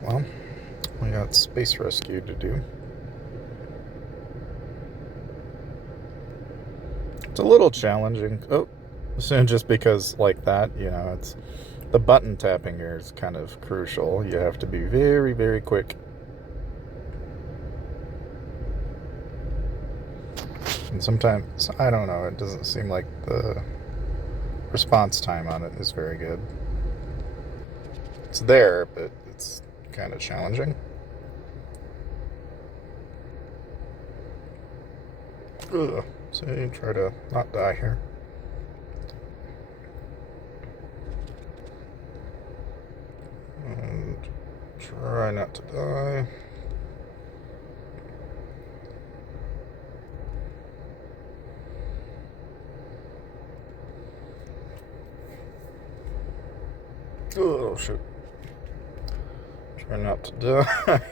well, we got space rescue to do. It's a little challenging. Oh, soon just because like that, it's the button tapping here is kind of crucial. You have to be very, very quick. And sometimes, I don't know, it doesn't seem like the response time on it is very good. It's there, but it's kind of challenging. Ugh. So you try to not die here. And try not to die. Oh, shoot. Try not to die.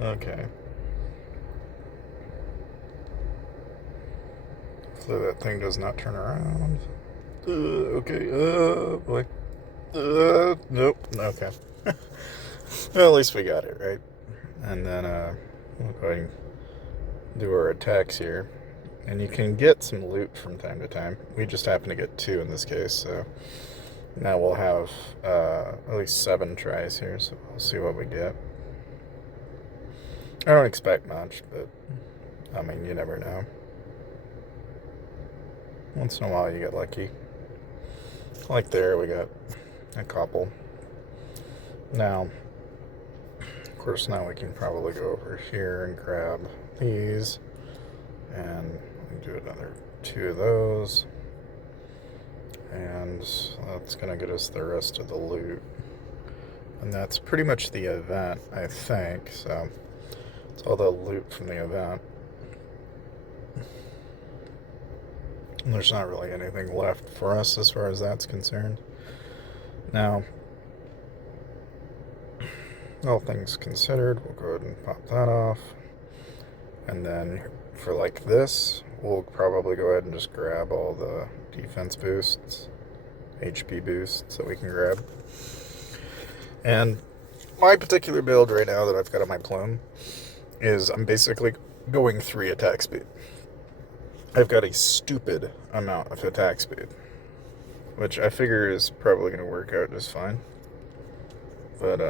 Okay. Hopefully that thing does not turn around. Okay. Boy. Nope. Okay. Well, at least we got it, right? And then, we'll go ahead and do our attacks here. And you can get some loot from time to time. We just happen to get 2 in this case, so now we'll have at least 7 tries here, so we'll see what we get. I don't expect much, but I mean, you never know. Once in a while you get lucky. Like there, we got a couple. Now, of course, now we can probably go over here and grab these. And do another 2 of those. And that's going to get us the rest of the loot. And that's pretty much the event, I think. So, it's all the loot from the event. And there's not really anything left for us as far as that's concerned. Now, all things considered, we'll go ahead and pop that off. And then for like this, we'll probably go ahead and just grab all the defense boosts, HP boosts that we can grab. And my particular build right now that I've got on my Plume is I'm basically going 3 attack speed. I've got a stupid amount of attack speed, which I figure is probably going to work out just fine. But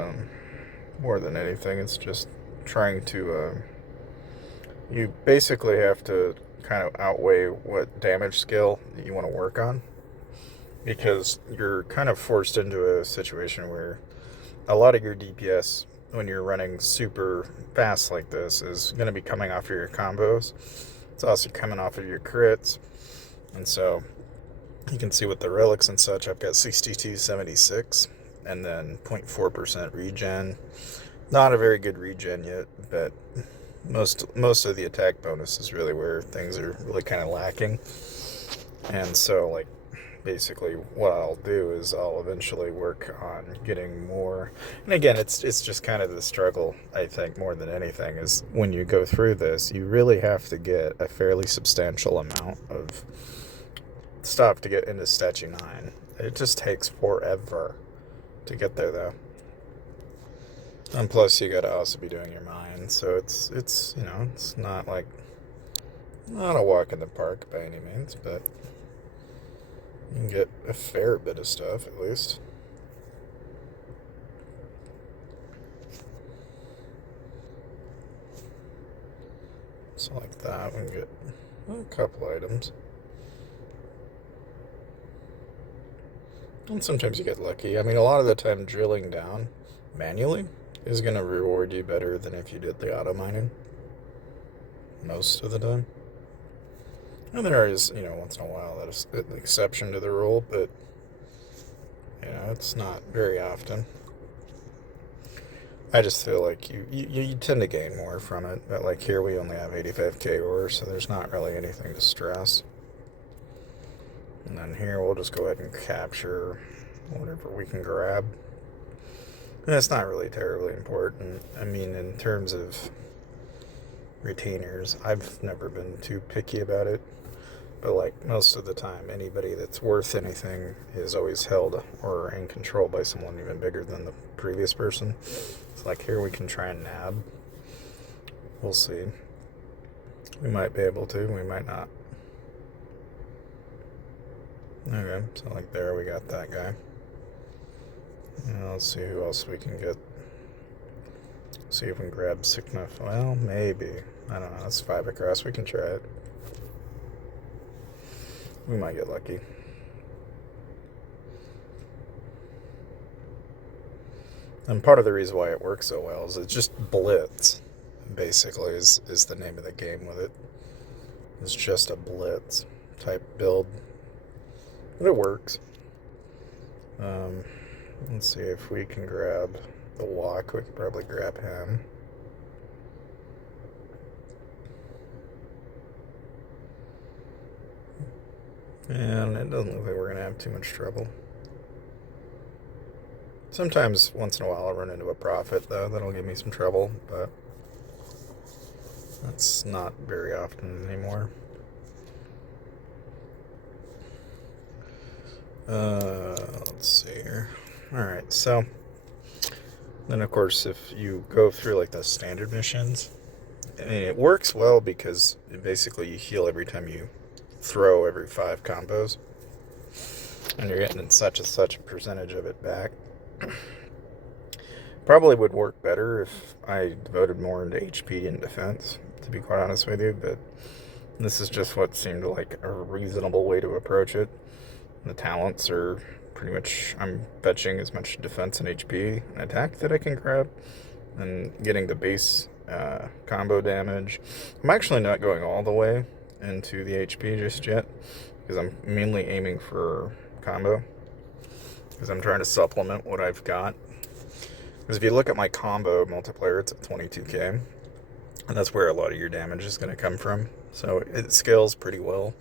more than anything, it's just trying to... you basically have to kind of outweigh what damage skill you want to work on, because you're kind of forced into a situation where a lot of your DPS, when you're running super fast like this, is going to be coming off of your combos. It's also coming off of your crits. And so you can see with the relics and such, I've got 6276 and then 0.4% regen. Not a very good regen yet, but most of the attack bonus is really where things are really kind of lacking. And so, like, basically what I'll do is I'll eventually work on getting more. And again, it's just kind of the struggle, I think, more than anything, is when you go through this, you really have to get a fairly substantial amount of stuff to get into Statue 9. It just takes forever to get there, though. And plus, you gotta also be doing your mine, so it's it's not like, not a walk in the park by any means, but you can get a fair bit of stuff, at least. So like that, we can get a couple items. And sometimes you get lucky. I mean, a lot of the time, drilling down manually is going to reward you better than if you did the auto mining. Most of the time. And there is, once in a while that is an exception to the rule, but, it's not very often. I just feel like you tend to gain more from it, but like here we only have 85k ore, so there's not really anything to stress. And then here we'll just go ahead and capture whatever we can grab. And it's not really terribly important. I mean, in terms of retainers, I've never been too picky about it. But like most of the time, anybody that's worth anything is always held or in control by someone even bigger than the previous person. It's like here we can try and nab. We'll see. We might be able to, we might not. Okay, so like there we got that guy. Let's see who else we can get. See if we can grab Sigma. Well, maybe. I don't know. That's 5 across. We can try it. We might get lucky. And part of the reason why it works so well is it's just blitz, basically, is the name of the game with it. It's just a blitz type build. But it works. Let's see if we can grab the walk. We could probably grab him. And it doesn't look like we're going to have too much trouble. Sometimes, once in a while, I'll run into a prophet, though. That'll give me some trouble, but that's not very often anymore. Let's see here. Alright, so then of course if you go through like the standard missions, I mean, it works well because basically you heal every time you throw every 5 combos, and you're getting such a percentage of it back. Probably would work better if I devoted more into HP and defense, to be quite honest with you, but this is just what seemed like a reasonable way to approach it. The talents are pretty much, I'm fetching as much defense and HP and attack that I can grab, and getting the base combo damage. I'm actually not going all the way into the HP just yet, because I'm mainly aiming for combo, because I'm trying to supplement what I've got. Because if you look at my combo multiplier, it's at 22k, and that's where a lot of your damage is going to come from, so it scales pretty well.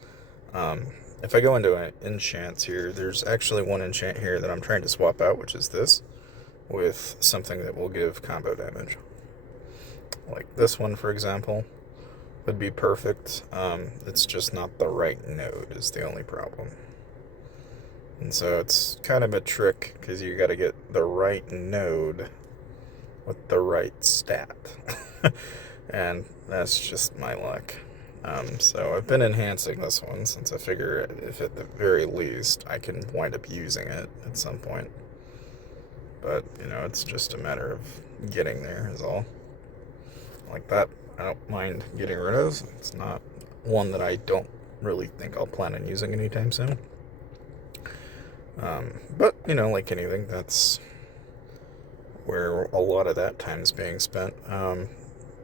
If I go into an enchants here, there's actually one enchant here that I'm trying to swap out, which is this, with something that will give combo damage. Like this one, for example, would be perfect. It's just not the right node is the only problem. And so it's kind of a trick, because you got to get the right node with the right stat. And that's just my luck. So I've been enhancing this one, since I figure if at the very least I can wind up using it at some point. But, you know, it's just a matter of getting there is all. Like that, I don't mind getting rid of. It's not one that I don't really think I'll plan on using anytime soon. But, you know, like anything, that's where a lot of that time is being spent.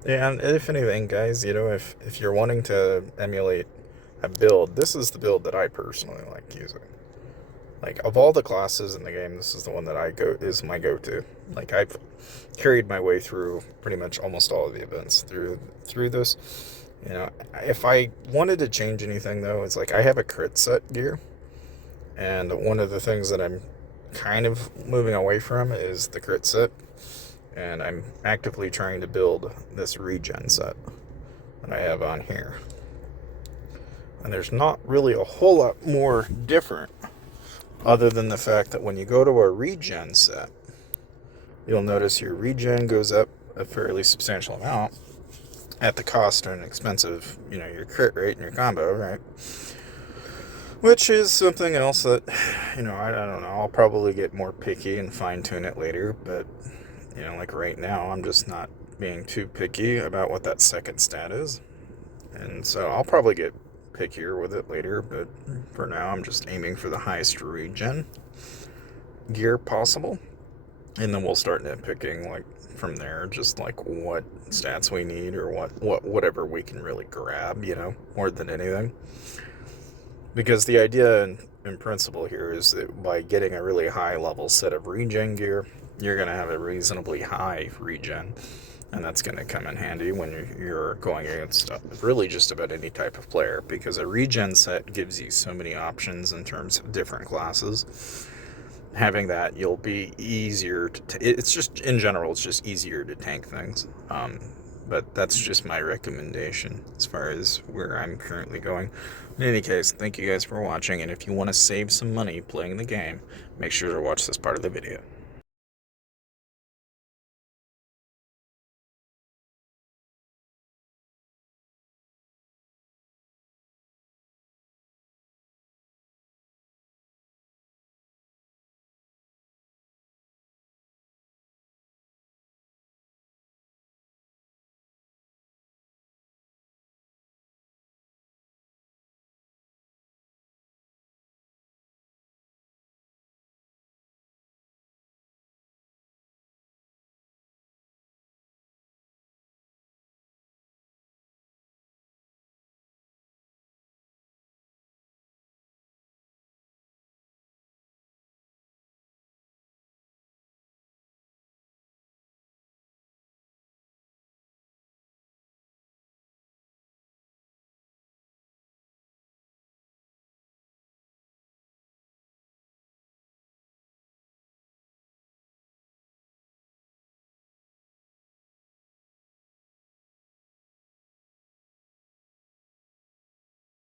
Yeah, and if anything, guys, you know, if you're wanting to emulate a build, this is the build that I personally like using. Like, of all the classes in the game, this is the one that is my go-to. Like, I've carried my way through pretty much almost all of the events through this. You know, if I wanted to change anything, though, it's like I have a crit set gear, and one of the things that I'm kind of moving away from is the crit set. And I'm actively trying to build this regen set that I have on here. And there's not really a whole lot more different, other than the fact that when you go to a regen set, you'll notice your regen goes up a fairly substantial amount at the cost and expense of, you know, your crit rate and your combo, right? Which is something else that, you know, I don't know, I'll probably get more picky and fine-tune it later, but you know, like right now, I'm just not being too picky about what that second stat is. And so I'll probably get pickier with it later, but for now, I'm just aiming for the highest regen gear possible. And then we'll start nitpicking, like, from there, just like what stats we need, or whatever we can really grab, you know, more than anything. Because the idea in principle here is that by getting a really high level set of regen gear, you're going to have a reasonably high regen, and that's going to come in handy when you're going against really just about any type of player, because a regen set gives you so many options in terms of different classes. Having that, you'll be easier to it's just, in general, it's just easier to tank things. but that's just my recommendation as far as where I'm currently going. In any case, thank you guys for watching, and if you want to save some money playing the game, make sure to watch this part of the video.